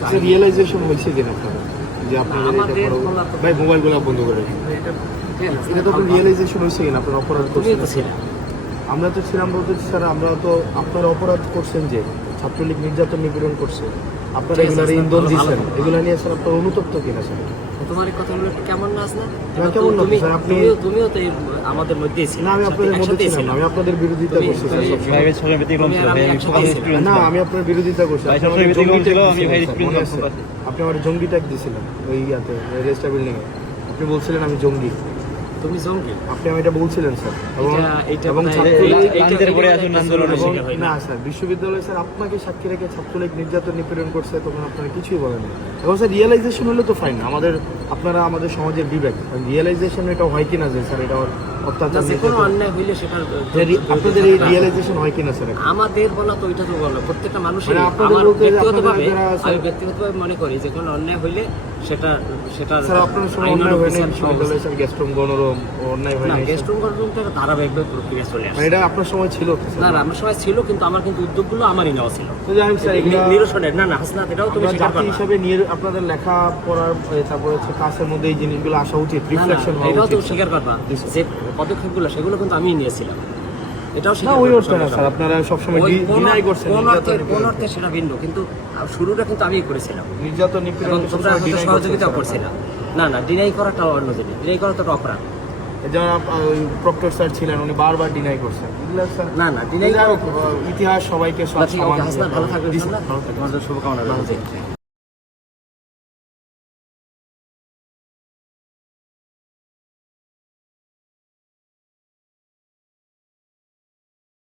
কিন্তু রিয়েলাইজেশন হয়েছে কিনা আপনাদের যে আপনাদের এটা করো ভাই মোবাইলগুলো বন্ধ করে এটা তো রিয়েলাইজেশন হয়েছে কিনা আপনারা অপরাধ করছেন? আমরা তো ছিলাম বলতে স্যার আমরা তো আপনারা অপরাধ করছেন যে ছাত্রলীগ নির্যাতন নিপীড়ন করছে আপনারা এগুলোর ইন্ধন দিচ্ছেন এগুলো নিয়ে স্যার আপনার অনুতপ্ত কিনা স্যার? তোমার এই কথাগুলো একটু কেমন না না কেমন না স্যার? আপনি তুমিও তো আমাদের মধ্যে ছিলে না আমি আপনাদের মধ্যে ছিলাম না, আমি আপনাদের বিরোধিতা করছি স্যার না আমি আপনার বিরোধিতা করছি আপনি আমার জঙ্গি ট্যাগ দিয়েছিলেন ওই ইয়াতে রেজিস্টার বিল্ডিং এ আপনি বলছিলেন আমি জঙ্গি তুমি জঙ্গি আপনি আমি এটা বলছিলেন স্যার এবং না স্যার বিশ্ববিদ্যালয় স্যার আপনাকে সাক্ষী রেখে ছাত্রলীগ নির্যাতন নিপীড়ন করছে তখন আপনারা কিছুই বলেন এবং স্যার রিয়েলাইজেশন হলে তো ফাইন আমাদের আপনারা আমাদের সমাজের বিবেক রিয়েলাইজেশন এটা হয় কিনা যে স্যার এটা অত্যাচার অন্যায় হইলে সেটা আপনাদের এই রিয়েলাইজেশন হয় কিনা স্যার? আমাদের বলা তো ওইটা তো বলো প্রত্যেকটা মানুষের আমি ব্যক্তিগতভাবে মনে করি যে কোনো অন্যায় হইলে সেটা স্যার আপনার সময় অন্যায় হয় না বিশ্ববিদ্যালয় স্যার গেস্টরুম গণরুম অন্যায় হয় না গেস্টরুম গণরুমটা ধারাবাহিকভাবে প্রক্রিয়া চলে আসে এটা আপনার সময় ছিল না আমার সময় ছিল কিন্তু আমার কিন্তু উদ্যোগগুলো আমারই নেওয়া ছিল স্যার নিরসনের না হাসনাত এটাও তুমি স্বীকার করবে হিসাবে নিয়ে আপনাদের লেখা পড়ার তারপরে হচ্ছে ক্লাসের মধ্যে এই জিনিসগুলো আসা উচিত রিফ্লেকশন হওয়া উচিত এটাও তুমি স্বীকার করবা যে পদক্ষেপগুলো সেগুলো কিন্তু আমিই নিয়েছিলাম এটাও স্যার আপনারা সবসময় ডিনাই করছেন কোন অর্থে সেটা ভিন্ন কিন্তু শুরুটা কিন্তু আমিই করেছিলাম নির্যাতন নিপীড়ন তোমরা হয়তো সহযোগিতা করছিলাম না ডিনাই করাটা অন্য জিনিস ডিনাই করা তো অপরাধ যারা ওই প্রক্টর স্যার ছিলেন উনি বারবার ডিনাই করছেন না ডিনাই ইতিহাস সবাইকে ভালো থাকবে তোমাদের শুভকামনা রয়েছে।